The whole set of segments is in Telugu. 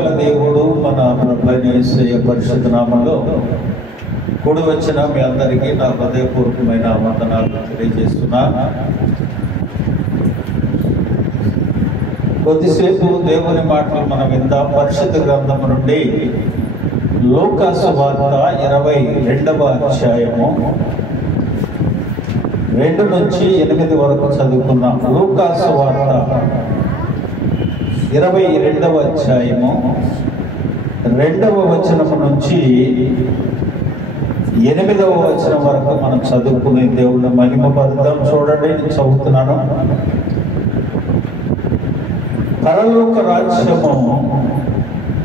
కృపగల దేవుడు మన ప్రభువైన యేసయ్య పరిశుద్ధ నామములో కూడి వచ్చిన మీ అందరికీ నా హృదయపూర్వకమైన వందనాలు తెలియజేస్తున్నా. కొద్దిసేపు దేవుని మాటలు మనం విందాం. పరిశుద్ధ గ్రంథము నుండి లూకా సువార్త 22వ అధ్యాయము 2 నుంచి 8 వరకు చదువుకున్నాం. లూకా సువార్త 22వ అధ్యాయము 2వ వచనము నుంచి 8వ వచనం వరకు మనం చదువుకునే దేవుని మహిమ పడదాం. చూడండి, నేను చదువుతున్నాను. పరలోక రాజ్యము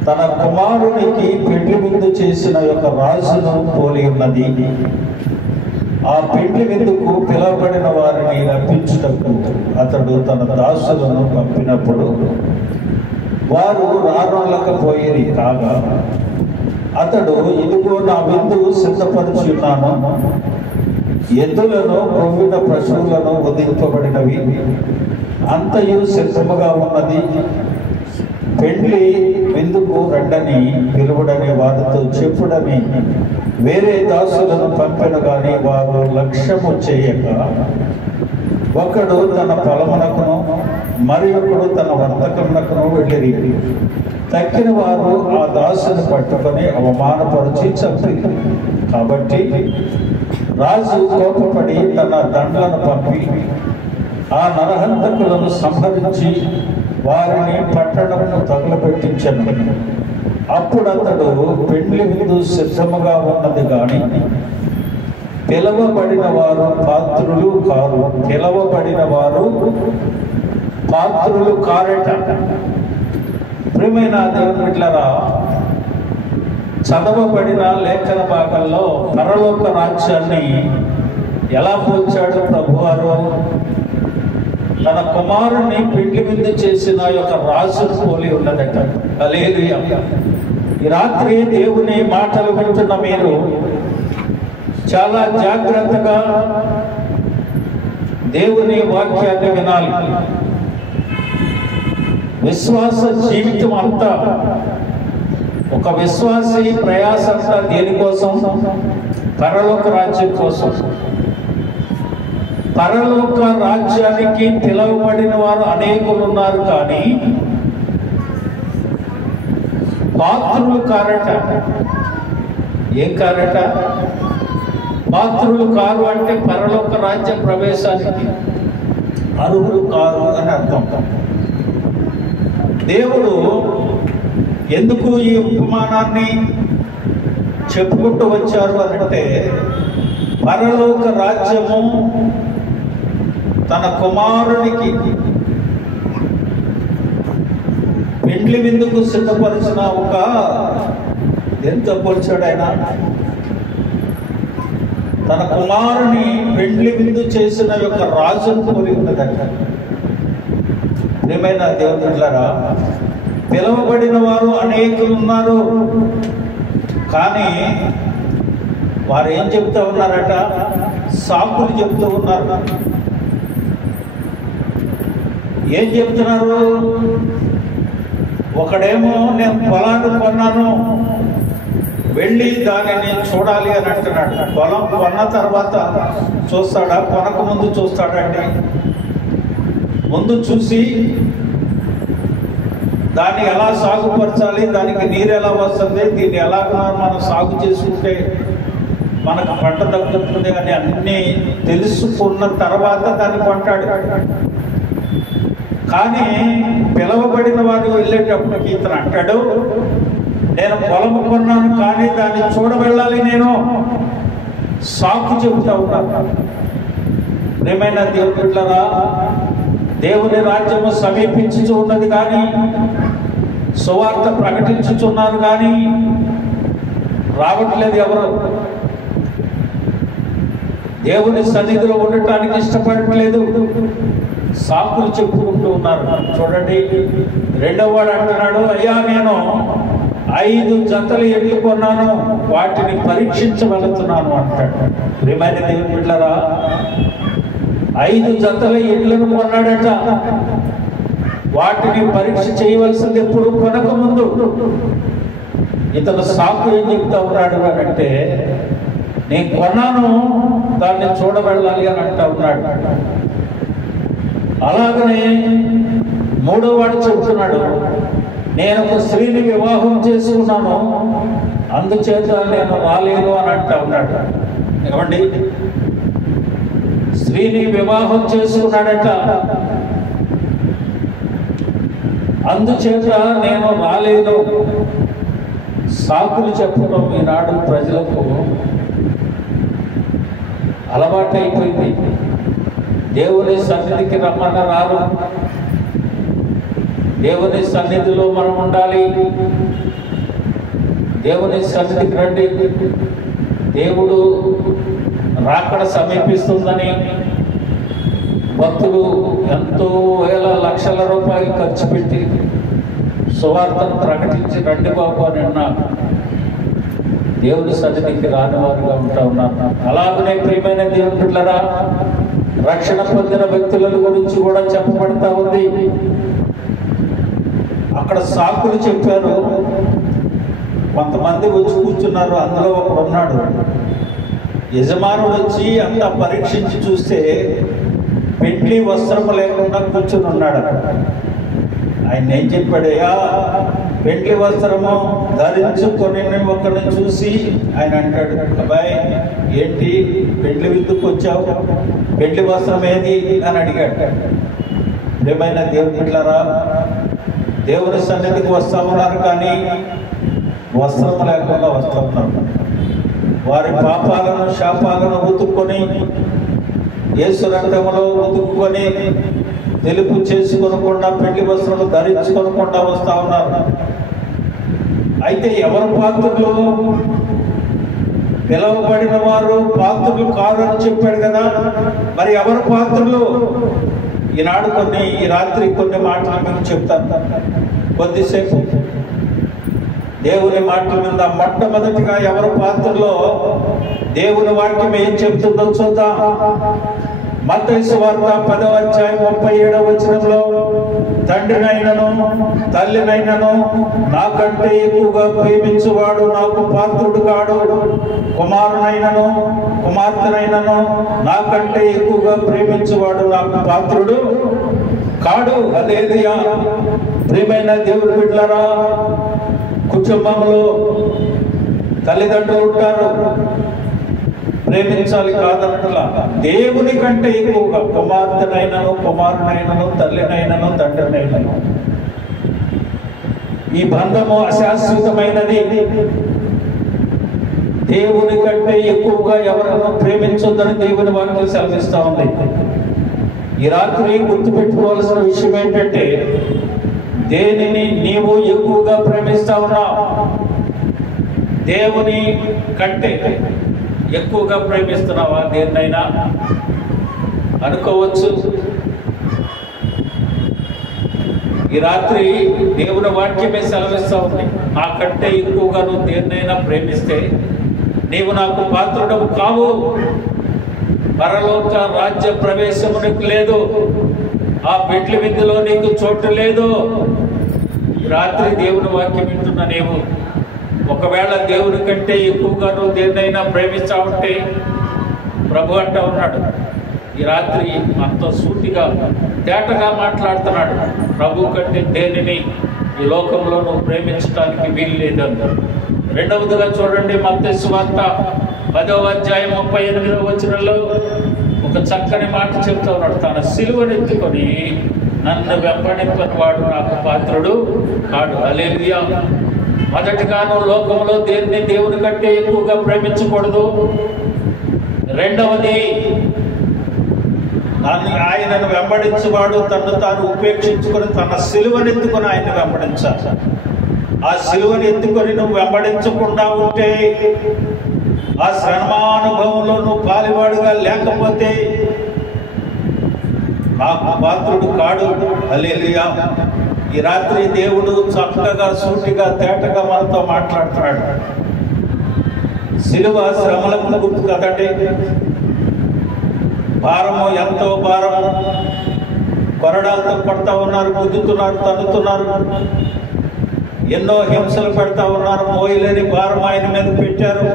తన కుమారునికి పెండ్లి విందు చేసిన యొక్క రాజును పోలి ఉన్నది. ఆ పెండ్లి విందుకు పిలువబడిన వారిని రప్పించుటకు అతడు తన దాసులను పంపినప్పుడు వారు రానోళ్ళకపోయేది కాగా, అతడు ఇదిగో నా విందు సిద్ధపరుచున్నాను, ఎద్దులను కొవ్విన పశువులను వధింపబడినవి అంతయు సిద్ధముగా ఉన్నది, పెండ్లి విందుకు రండని పిలువడని వారితో చెప్పుడని వేరే దాసులను పంపెను గాని వారు లక్ష్యము చేయక ఒకడు తన పొలమునకును మరి ఒకడు తన వర్తకమునకును వెళ్ళిరి. తక్కిన వారు ఆ దాసుని పట్టుకొని అవమానపరిచి చంపిరి. కాబట్టి రాజు కోపపడి తన దండ్లను పంపి ఆ నరహంతకులను సంహరించి వారిని పట్టణమును తగులపెట్టించెను. అప్పుడు అతడు పెండ్లి విందు సిద్ధముగా ఉన్నది గాని పిలవబడిన వారు పాత్రులు కారు. పిలవబడిన వారు పాత్రులు కారట. ప్రియమైన దేవుని బిడ్డలారా, చదవబడిన లేఖన భాగంలో పరలోక రాజ్యాన్ని ఎలా పోల్చాడు ప్రభువారు? తన కుమారుణ్ణి పెండ్లి విందు చేసిన యొక్క రాజును పోలి ఉన్నదట. హల్లెలూయా. ఈ రాత్రి దేవుని మాటలు వింటున్న మీరు చాలా జాగ్రత్తగా దేవుని వాక్యాన్ని వినాలి. విశ్వాస జీవితం అంతా, ఒక విశ్వాసి ప్రయాస అంతా దేనికోసం? పరలోక రాజ్యం కోసం. పరలోక రాజ్యానికి పిలువబడిన వారు అనేకులు ఉన్నారు, కానీ పాత్రులు కారట. ఏం కారట? పాత్రులు కారు అంటే పరలోక రాజ్య ప్రవేశానికి అర్హులు కారు అని అర్థం. దేవుడు ఎందుకు ఈ ఉపమానాన్ని చెప్పుకుంటూ వచ్చారు అనంటే, పరలోక రాజ్యము తన కుమారునికి పెండ్లి విందుకు సిద్ధపరిచిన ఒక ఎంత పోల్చాడు ఆయన? తన కుమారుని పెండ్లి విందు చేసిన యొక్క రాజును పోలి ఉన్నదట. ప్రియమైన దేవుని బిడ్డలారా, పిలువబడిన వారు అనేకులు ఉన్నారు, కానీ వారు ఏం చెప్తూ ఉన్నారట? సాకులు చెప్తూ ఉన్నారు. ఏం చెప్తున్నారు? ఒకడేమో నేను పొలాన్ని కొన్నాను, వెళ్ళి దానిని చూడాలి అని అంటున్నాడు. పొలం కొన్న తర్వాత చూస్తాడా? కొనక ముందు చూస్తాడండి. ముందు చూసి దాన్ని ఎలా సాగుపరచాలి, దానికి నీరు ఎలా వస్తుంది, దీన్ని ఎలాగ మనం సాగు చేసుకుంటే మనకు పంట దక్కుతుంది అని అన్నీ తెలుసుకున్న తర్వాత దాన్ని కొంటాడు. కానీ పిలవబడిన వారు వెళ్ళేటప్పటికి ఇతను అంటాడు, నేను పొలము కొన్నాను కానీ దాన్ని చూడవెళ్ళాలి, నేను సాకు చెబుతా ఉన్నాను. ప్రియమైన దేవుని బిడ్డలారా, దేవుని రాజ్యము సమీపించుచు ఉన్నది, కానీ సువార్త ప్రకటించుచున్నారు, కానీ రావట్లేదు ఎవరు. దేవుని సన్నిధిలో ఉండటానికి ఇష్టపడట్లేదు, సాకులు చెప్పుకుంటూ ఉన్నారు. చూడండి, 2వ వాడు అంటున్నాడు, అయ్యా నేను 5 జతలు ఎడ్లు కొన్నాను, వాటిని పరీక్షించవలుతున్నాను అంటాడు. ప్రియమైన దేవుని బిడ్డలారా, 5 జతల ఎడ్లను కొన్నాడట. వాటిని పరీక్ష చేయవలసింది ఎప్పుడు కొనక ముందు. ఇతను సాకు ఏం చెప్తా ఉన్నాడు అని అంటే, నేను కొన్నాను, దాన్ని చూడబెళ్ళాలి అని అంటా ఉన్నాడు. అలాగనే మూడో వాడు చెబుతున్నాడు, నేను ఒక స్త్రీని వివాహం చేసుకున్నాను, అందుచేత నేను రాలేను అని అంటా ఉన్నాడు. ఏమండి, స్త్రీని వివాహం చేసుకున్నాడట, అందుచేత నేను రాలేను. సాకులు చెప్పడం ఈనాడు ప్రజలకు అలవాటైపోయింది. దేవుని సన్నిధికి రమ్మన్న రారు. దేవుని సన్నిధిలో మనం ఉండాలి. దేవుని సన్నిధికి రండి, దేవుడు రాకడ సమీపిస్తుందని భక్తులు ఎంతో వేల లక్షల రూపాయలు ఖర్చు పెట్టి సువార్తను ప్రకటించి రండి బాబు అని అన్నారు. దేవుని సన్నిధికి రాని వారుగా ఉంటా ఉన్నారు. అలాగనే ప్రియమైన దేవుని బిడ్డలారా, రక్షణ పొందిన వ్యక్తుల గురించి కూడా చెప్పబడతా ఉంది. అక్కడ సాకులు చెప్పారు. కొంతమంది వచ్చి కూర్చున్నారు, అందులో ఒకడు ఉన్నాడు. యజమానుడు వచ్చి అంతా పరీక్షించి చూస్తే పెండ్లి వస్త్రం లేకుండా కూర్చుని ఉన్నాడు. ఆయన ఏం చెప్పాడయ్యా, పెండ్లి వస్త్రము ధరించుకొని ఒకరిని చూసి ఆయన అంటాడు, అబ్బాయి ఏంటి పెండ్లి విందుకు వచ్చావు, పెండ్లి వస్త్రం ఏది అని అడిగాడు. ఏమైనా దేవుని బిడ్డలారా, దేవుని సన్నిధికి వస్తా ఉన్నారు కానీ వస్త్రం లేకుండా వస్తూ ఉన్నారు. వారి పాపాలను శాపాలను ఉతుక్కొని యేసు రక్తములో ఉతుక్కొని తెలుపు చేసుకొనకుండా పెళ్లి వస్త్రాలు ధరించుకొనకుండా వస్తా ఉన్నారు. అయితే ఎవరు పాత్రులు? పిలవబడిన వారు పాత్రులు కారు అని చెప్పాడు కదా, మరి ఎవరు పాత్రులు? ఈనాడు ఈ రాత్రి కొన్ని మాటలు మీకు చెప్తాను. కొద్దిసేపు దేవుని మాటల మీద మొట్టమొదటిగా ఎవరు పాత్రలో దేవుని వాక్యం ఏం చెప్తుందో చూద్దాం. మత్తయి సువార్త 10వ అధ్యాయం 37వ వచనంలో, తండ్రినైనను తల్లినైనను నాకంటే ఎక్కువగా ప్రేమించువాడు నాకు పాత్రుడు కాడు, కుమారునైనను కుమార్తెనైనను నాకంటే ఎక్కువగా ప్రేమించువాడు నాకు పాత్రుడు కాడు. హల్లెలూయా. ప్రియమైన దేవుని బిడ్డలారా, కుటుంబంలో తల్లిదండ్రులు ఉంటారు, ప్రేమించాలి కాదనట్లా. దేవుని కంటే ఎక్కువగా కుమార్తెనైనను కుమారునైనను తల్లినైనను తండ్రినైనను. ఈ బంధము అశాశ్వతమైనది. దేవుని కంటే ఎక్కువగా ఎవరైనా ప్రేమించొద్దని దేవుని వాక్యం సెలవిస్తా ఉంది. ఈ రాత్రి గుర్తుపెట్టుకోవాల్సిన విషయం ఏంటంటే, దేనిని నీవు ఎక్కువగా ప్రేమిస్తా ఉన్నావు? దేవుని కంటే ఎక్కువగా ప్రేమిస్తున్నావా? దేన్నైనా అనుకోవచ్చు. ఈ రాత్రి దేవుని వాక్యమే సెలవిస్తా ఉంది, నాకంటే ఎక్కువగా నువ్వు దేన్నైనా ప్రేమిస్తే నీవు నాకు పాత్రుడవు కావు, పరలోక రాజ్య ప్రవేశము నీకు లేదు, ఆ పెండ్లి విందులో నీకు చోటు లేదు. రాత్రి దేవుని వాక్యం వింటున్న నీవు ఒకవేళ దేవుని కంటే ఎక్కువగా నువ్వు దేన్నైనా ప్రేమిస్తా ఉంటే ప్రభు అంటా ఉన్నాడు, ఈ రాత్రి మనతో సూటిగా తేటగా మాట్లాడుతున్నాడు, ప్రభు కంటే దేనిని ఈ లోకంలో నువ్వు ప్రేమించడానికి వీలు లేదన్న. రెండవదిగా చూడండి, మత్తయి సువార్త 10వ అధ్యాయం 38వ వచనంలో ఒక చక్కని మాట చెప్తా ఉన్నాడు, తన సిలువనెత్తుకొని నన్ను వెంబడింపని వాడు నాకు పాత్రుడు కాడు. హల్లెలూయా. మొదటిగా నువ్వు లోకంలో దేన్ని దేవుని కంటే ఎక్కువగా ప్రేమించకూడదు. రెండవది, ఆయనను వెంబడించేవాడు తను తాను ఉపేక్షించుకొని తన సిలువనెత్తుకొని ఆయన్ని వెంబడించాలి. ఆ సిలువని ఎత్తుకొని నువ్వు వెంబడించకుండా ఉంటే, ఆ శ్రమానుభవంలో నువ్వు పాలివాడుగా లేకపోతే నాకు పాత్రుడు కాడు. హల్లెలూయా. ఈ రాత్రి దేవుడు చక్కగా సూటిగా తేటగా మనతో మాట్లాడుతున్నాడు. సిలువ శ్రమలకు గుర్తు కదండి. భారము ఎంతో భారం. కొరడాలతో కొడతా ఉన్నారు, గుద్దుతున్నారు, తన్నుతున్నారు, ఎన్నో హింసలు పెడతా ఉన్నారు. మోయలేని భారం ఆయన మీద పెట్టారు.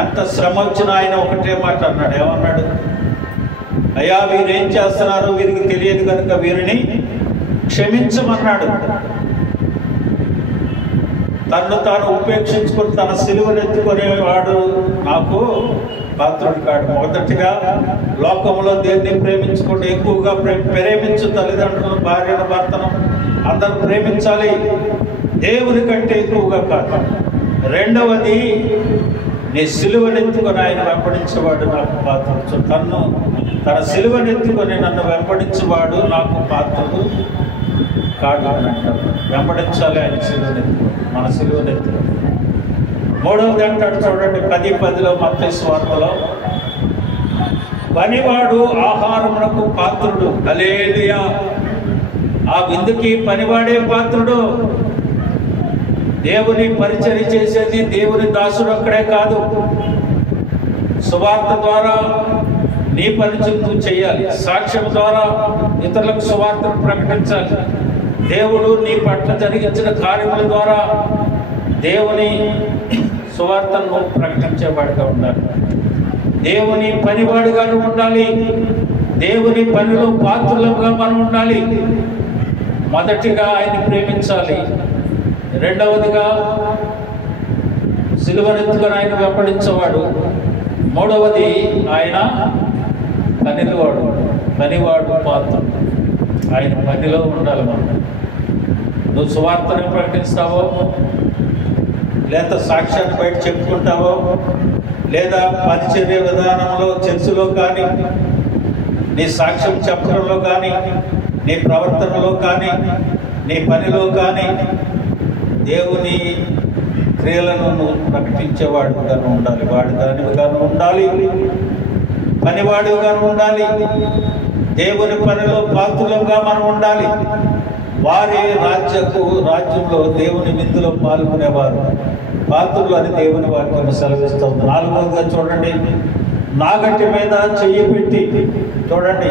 ఎంత శ్రమ వచ్చినా ఆయన ఒకటే మాట అన్నాడు. ఏమన్నాడు? అయ్యా, వీరేం చేస్తున్నారు, వీరికి తెలియదు కనుక వీరిని క్షమించమన్నాడు. తను తాను ఉపేక్షించుకుని తన సిలువనెత్తుకునేవాడు నాకు పాత్రుడు కాడు. మొదటిగా లోకంలో దేన్ని ప్రేమించుకుంటే ఎక్కువగా ప్రేమించు తల్లిదండ్రులను, భార్యను, భర్తను అందరూ ప్రేమించాలి, దేవుని కంటే ఎక్కువగా కాదు. రెండవది, నీ సిలువనెత్తుకొని ఆయన వెంబడించేవాడు నాకు పాత్రుడు. తన సిలువనెత్తుకొని నన్ను వెంబడించేవాడు నాకు పాత్రుడు కాడు అని అంటారు. వెంబడించాలి ఆయన సిలువనెత్తుకొని, మన సిలువనెత్తుకొని. మూడవది అంటాడు చూడండి 10:10 మత్తయి సువార్తలో, పనివాడు ఆహారమునకు పాత్రుడు. హల్లెలూయా! ఆ విందుకి పనివాడే పాత్రుడు. దేవుని పరిచర్య చేసేది దేవుని దాసుడు ఒక్కడే కాదు. సువార్త ద్వారా నీ పరిచయం నువ్వు చేయాలి. సాక్ష్యం ద్వారా ఇతరులకు సువార్తను ప్రకటించాలి. దేవుడు నీ పట్ల జరిగించిన కార్యముల ద్వారా దేవుని సువార్తను ప్రకటించేవాడిగా ఉండాలి. దేవుని పనివాడిగా ఉండాలి. దేవుని పనిలో పాత్రులుగా మనం ఉండాలి. మొదటిగా ఆయన ప్రేమించాలి. రెండవదిగా సిలువనెత్తుకొని ఆయన వెంబడించేవాడు. మూడవది ఆయన పనివాడు పాత్రుడు. ఆయన పనిలో ఉండాలి. మనం నువ్వు సువార్తను ప్రకటిస్తావో, లేదా సాక్ష్యాన్ని బయట చెప్పుకుంటావో, లేదా పరిచర్య విధానంలో చర్చలో కానీ, నీ సాక్ష్యం చెప్పడంలో కానీ, నీ ప్రవర్తనలో కానీ, నీ పనిలో కానీ దేవుని క్రియలను నువ్వు ప్రకటించేవాడుగాను ఉండాలి. వాడి దానిగాను ఉండాలి, పనివాడుగాను ఉండాలి. దేవుని పనిలో పాత్రులుగా మనం ఉండాలి. వారి రాజ్యంలో దేవుని విందులో పాల్గొనేవారు పాత్రులు అని దేవుని వాక్యం సెలవిస్తుంది. 4వదిగా చూడండి, నాగటి మీద చెయ్యి పెట్టి, చూడండి,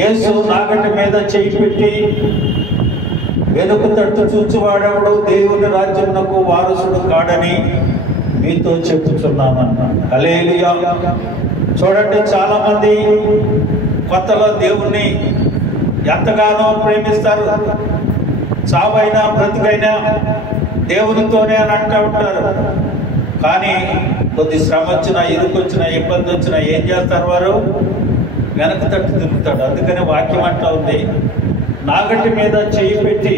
యేసు నాగటి మీద చెయ్యి పెట్టి వెనుక తట్టు చూచువాడెవడు దేవుని రాజ్యమునకు వారసుడు కాడని మీతో చెప్పుచున్నానన్నాడు. హల్లెలూయా! చూడండి, చాలా మంది కొత్తలో దేవుణ్ణి ఎంతగానో ప్రేమిస్తారు. చావైనా బ్రతికైనా దేవునితోనే అని అంటూ ఉంటారు. కానీ కొద్ది శ్రమ వచ్చినా, ఇరుకొచ్చినా, ఇబ్బంది వచ్చినా ఏం చేస్తారు? వారు వెనక తట్టు తిరుగుతాడు. అందుకని వాక్యం అంటా ఉంది, నాగటి మీద చెయ్యి పెట్టి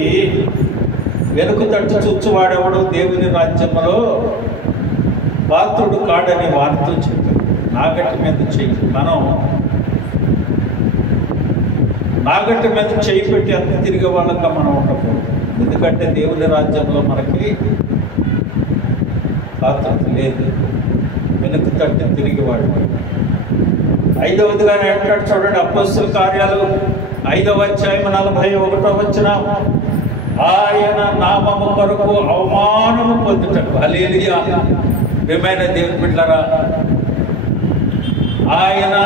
వెనుక తట్టు చూచువాడెవడు దేవుని రాజ్యంలో పాత్రుడు కాడని వారితో చెప్పాడు. నాగటి మీద చెయ్యి, మనం నాగటి మీద చెయ్యి పెట్టి అంత తిరిగే వాళ్ళగా మనం ఉండకూడదు. ఎందుకంటే దేవుని రాజ్యంలో మనకి పాత్రత లేదు. వెనుక తట్టు తిరిగేవాడు. 5వదిగా అంటాడు చూడండి, అపోస్తల కార్యాలు 5వ అధ్యాయం 41వ వచనం, ఆయన నామము కొరకు అవమానము పొందుటకు. హల్లెలూయా! ప్రియమైన దేవుని బిడ్డలారా, ఆయన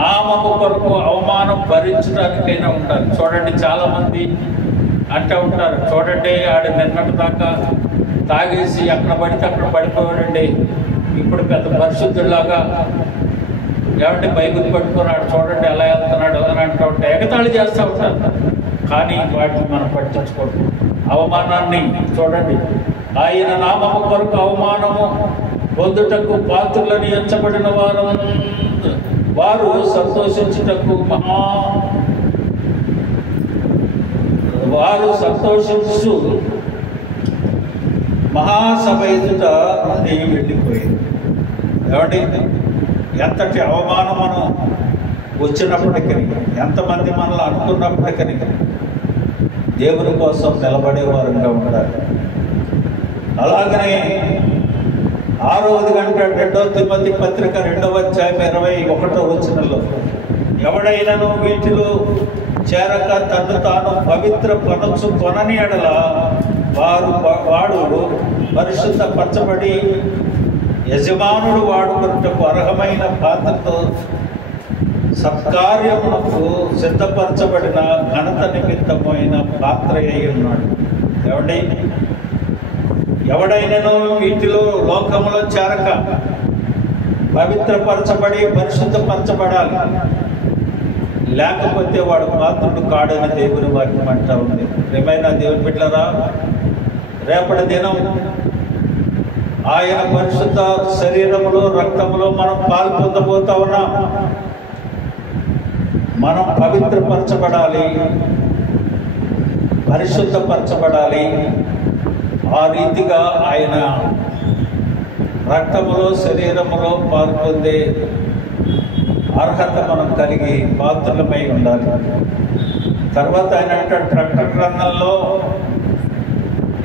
నామము కొరకు అవమానం భరించడానికైనా ఉండాలి. చూడండి, చాలా మంది అంటూ ఉంటారు, చూడండి ఆడ నిన్నటి దాకా తాగేసి అక్కడ పడితే అక్కడ పడిపోయాడండి, ఇప్పుడు పెద్ద పరిశుద్ధులాగా ఏమంటే బైబిల్ పట్టుకున్నాడు, చూడండి ఎలా వెళ్తున్నాడు అని అంటూ ఉంటాయి. ఎగతాళి చేస్తూ ఉంటారు. కానీ వాటిని మనం పట్టించుకోవడం. అవమానాన్ని చూడండి, ఆయన నామము కొరకు అవమానము పొందుటకు పాత్రులని ఎంచబడిన వారు సంతోషించుటకు సంతోషించు మహాసభ ఎదుట నుండి వెళ్ళిపోయింది. ఏమండి, ఎంతటి అవమానం మనం వచ్చినప్పటికీ, ఎంతమంది మనల్ని అనుకున్నప్పటికీ దేవుని కోసం నిలబడేవారుగా ఉండాలి. అలాగనే 6వది అంటాడు 2వ తిమోతి పత్రిక 2వ అధ్యాయం 21వ వచనంలో, ఎవడైనాను వీటిలో చేరక తను తాను పవిత్ర పనొచ్చు కొనని ఎడల వాడు పరిశుద్ధ పరచబడి యజమానుడు వాడుకున్నకు అర్హమైన పాత్రతో సత్కార్యములకు సిద్ధపరచబడిన ఘనత నిమిత్తమైన పాత్ర అయి ఉన్నాడు. ఎవడైనను వీటిలో లోకములో చేరక పవిత్రపరచబడి పరిశుద్ధపరచబడాలి, లేకపోతే వాడు పాత్రుడు కాడని దేవుని వాక్యం అంటా ఉంది. ఏమైనా దేవుని బిడ్డలారా, రేపటి దినం ఆయన పరిశుద్ధ శరీరములో రక్తములో మనం పాలు పొందబోతా ఉన్నాం. మనం పవిత్రపరచబడాలి, పరిశుద్ధపరచబడాలి. ఆ రీతిగా ఆయన రక్తములో శరీరములో పాలు పొందే అర్హత మనం కలిగి పాత్రలమై ఉండాలి. తర్వాత ఆయన అంటాడు, ప్రకటన గ్రంథంలో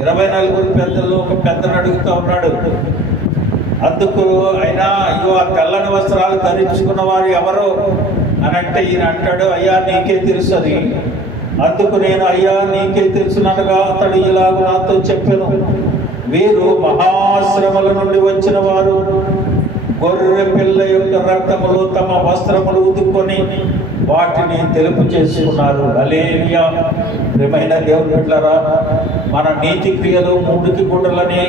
24 పెద్దల్లో ఒక పెద్దను అడుగుతూ ఉన్నాడు. అందుకు ఆయన, అయ్యో ఆ తెల్లని వస్త్రాలు ధరించుకున్న వారు ఎవరు అని అంటే ఈయన అంటాడు, అయ్యా నీకే తెలుసు అని. అందుకు నేను, అయ్యా నీకే తెలుసునగా అతడు ఇలాగ నాతో చెప్పాను, వీరు మహాశ్రమల నుండి వచ్చిన వారు, గొర్రె పిల్ల యొక్క రక్తములు తమ వస్త్రములు ఉతుక్కొని వాటిని తెలుపు చేసుకున్నారు. హల్లెలూయా. ప్రియమైన దేవుని బిడ్డలారా, మన నీతి క్రియలు మూడుకి గుడ్డలని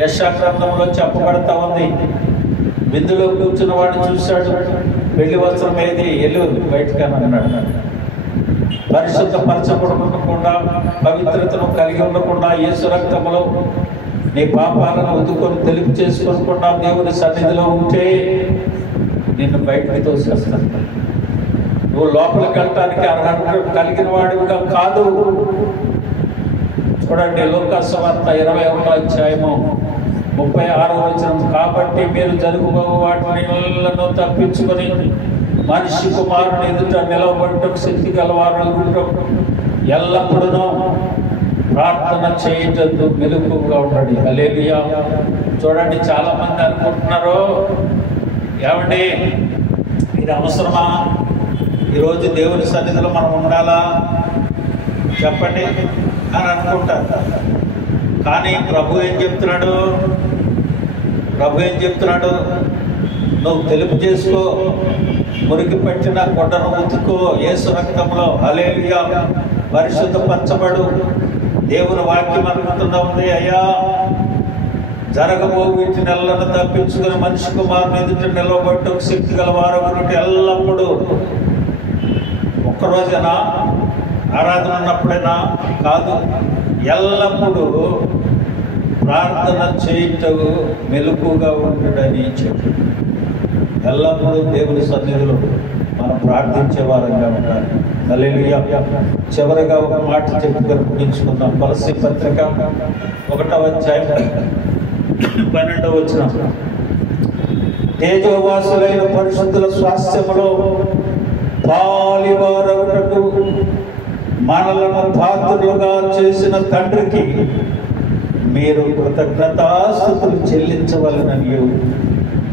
యెషయా గ్రంథంలో చెప్పబడతా ఉంది. విందులో కూర్చున్న వాడిని చూశాడు, పెళ్లి వస్త్రం ఏది, ఎల్లు బయటకు అన్నాడు. పరిశుద్ధపరచబడకుండా, పవిత్రతను కలిగి ఉండకుండా, యేసు రక్తములో నీ పాపాలను ఉతుకొని తెలుపు చేసుకోకుండా దేవుని సన్నిధిలో ఉంటే నిన్ను బయటికి తోసేస్తాను. నువ్వు లోపలికి వెళ్ళటానికి అర్హత కలిగిన వాడిగా కాదు. చూడండి, లూకాసు సువార్త 21వ అధ్యాయము 36వ వచనం. కాబట్టి మీరు జరుగుబో వాటిని తప్పించుకొని మనిషి కుమారుని ఎదుట నిలవబడటం శక్తి గలవారు ఎల్లప్పుడూ ప్రార్థన చేయటందు మెలకువగా ఉండండి. హల్లెలూయా. చూడండి, చాలా మంది అనుకుంటున్నారు, ఏమండి ఇది అవసరమా, ఈరోజు దేవుని సన్నిధిలో మనం ఉండాలా చెప్పండి అని అనుకుంటారు. కానీ ప్రభు ఏం చెప్తున్నాడు? నువ్వు తెలుపు చేసుకో, మురికి పట్టిన గుడ్డను ఉతుకో యేసు రక్తంలో. హల్లెలూయా. పరిశుద్ధపరచబడు. దేవుని వాక్యం అనుకుంటున్నా ఉంది, అయ్యా జరగబో వీటి నెలలను తప్పించుకుని మనిషి కుమారుని ఎదుట నిలవబట్టు శక్తి గల వారు ఎల్లప్పుడూ. ఒక్కరోజేనా, ఆరాధన ఉన్నప్పుడైనా కాదు, ఎల్లప్పుడూ ప్రార్థన చేయటం మెలకుగా ఉండడని చెప్పి ఎల్లప్పుడూ దేవుని సన్నిధిలో మనం ప్రార్థించే వారంగా ఉండాలి. హల్లెలూయా. చివరిగా ఒక మాట చెప్పుకొని ముగించుకుందాం. కొలస్సీ పత్రిక 1వ అధ్యాయం 12వ వచనం. తేజోవాసులైన పరిశుద్ధుల స్వాస్థ్యములో పాలివారగుటకు మనలను పాత్రులుగా చేసిన తండ్రికి మీరు కృతజ్ఞతాస్తుతులు చెల్లించవలనని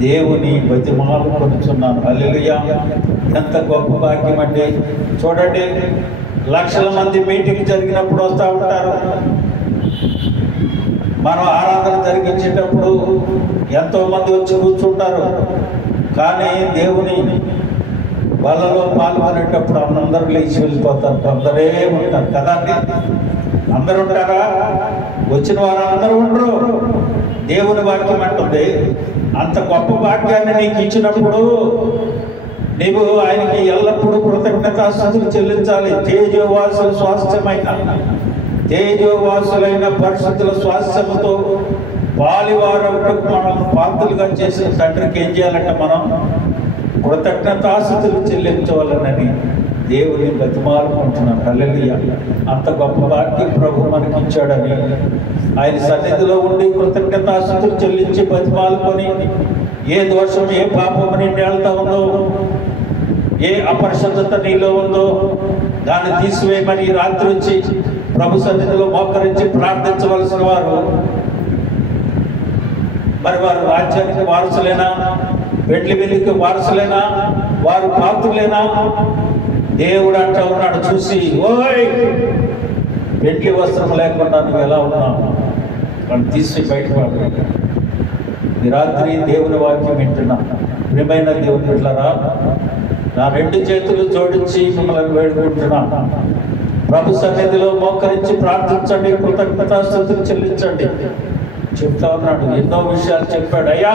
దేవుని బతిమాలుకొనుచున్నాను. హల్లెలూయా. ఎంత గొప్ప భాగ్యం అండి. చూడండి, లక్షల మంది మీటింగ్ జరిగినప్పుడు వస్తూ ఉంటారు. మనం ఆరాధన జరిగించేటప్పుడు ఎంతో మంది వచ్చి కూర్చుంటారు. కానీ దేవుని వాళ్ళలో పాల్గొనేటప్పుడు అందరూ లేచి వెళ్ళిపోతారు. కొందరే ఉంటారు కదండి. అందరు ఉంటారా? వచ్చిన వారు అందరూ ఉండరు. దేవుని వాక్యం అంటుంది, అంత గొప్ప భాగ్యాన్ని నీకు ఇచ్చినప్పుడు నీవు ఆయనకి ఎల్లప్పుడూ కృతజ్ఞతాస్తుతులు చెల్లించాలి. తేజోవాసులైన పరిశుద్ధుల స్వాస్థ్యముతో పాలివారకు మనం పాత్రలుగా చేసిన తండ్రికి ఏం చేయాలంటే మనం కృతజ్ఞతాస్తుతులు చెల్లించవాలనని దేవుని బతిమాలుకుంటున్నాం. హల్లెలూయా. అంత గొప్ప భాగ్యం ప్రభు మనకి ఇచ్చాడని ఆయన సన్నిధిలో ఉండి కృతజ్ఞతాస్తుతులు చెల్లించి బతిమాలుకొని, ఏ దోషం ఏ పాపం నిన్ను వెళ్తా ఉందో, ఏ అపరిశుద్ధత నీలో ఉందో దాన్ని తీసివేయమని రాత్రి వచ్చి ప్రభు సన్నిధిలో మోకరించి ప్రార్థించవలసిన వారు మరి వారు రాజ్యానికి వారసులేనా? పెండ్లి వెలికి వారసులేనా? వారు పాత్రులేనా? దేవుడు అంటా ఉన్నాడు చూసి, ఓయ్ పెండ్లి వస్త్రం లేకుండా నువ్వు ఎలా ఉన్నావు అని తీసి బయటపడ. ఈ రాత్రి దేవుని వాక్యం వింటున్నా. ప్రియమైన దేవుని బిడ్డలారా, నా రెండు చేతులు జోడించి మిమ్మల్ని వేడుకుంటున్నాను. ప్రభు సన్నిధిలో మోకరించి ప్రార్థించండి, కృతజ్ఞతాస్తుతులు చెల్లించండి. చెప్తా ఉన్నాడు, ఎన్నో విషయాలు చెప్పాడు. అయ్యా,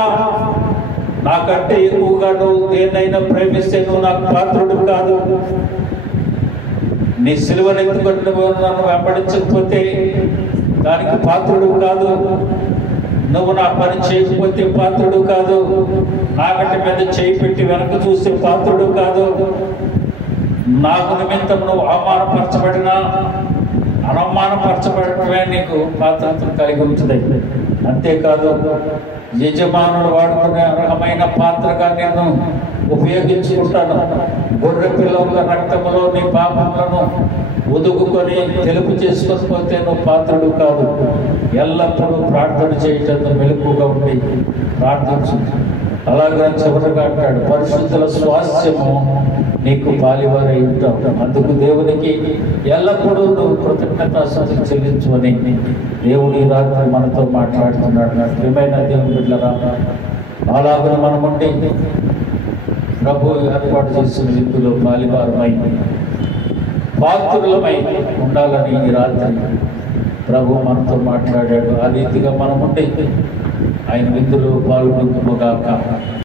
నాకంటే ఎక్కువగా నువ్వు దేన్నైనా ప్రేమిస్తే నువ్వు నాకు పాత్రుడు కాదు. నీ సిలువనెత్తుకొని నువ్వు నన్ను వెంబడించకపోతే దానికి పాత్రుడు కాదు. నువ్వు నా పని చేయకపోతే పాత్రుడు కాదు. నాకంటే మీద చేయి పెట్టి వెనక చూస్తే పాత్రుడు కాదు. నాకు నిమిత్తం నువ్వు అవమానపరచబడినా అనవమానపరచబడటమే నీకు పాత్రత్వం కలిగి ఉంటుంది. అంతేకాదు, యజమానుడు వాడుకునే అర్హమైన పాత్రగా నేను ఉపయోగించుకుంటాను. గొర్రె పిల్లల రక్తములో నీ పాపములను ఒదుగుకొని తెలుపు చేసుకొనిపోతే నువ్వు పాత్రుడు కాదు. ఎల్లప్పుడూ ప్రార్థన చేయటం మెలకుగా ఉండి ప్రార్థించు. అలాగే చివరిగా అంటాడు, పరిశుద్ధుల స్వాస్థ్యము నీకు పాలివారై ఉంటావు. అందుకు దేవునికి ఎల్లప్పుడూ నువ్వు కృతజ్ఞతాస్తుతులు చెల్లించు అని దేవుడి రాత్రి మనతో మాట్లాడుతున్నాడు. ప్రియమైన దేవుని బిడ్డలారా, అలాగే మనముండి ప్రభు ఏర్పాటు చేసిన విందులో పాలివారమై పాత్రులమై ఉండాలని ఈ రాత్రి ప్రభు మనతో మాట్లాడాడు. ఆ రీతిగా మనముండి ఆయన విందులో పాల్గొందుముగాక.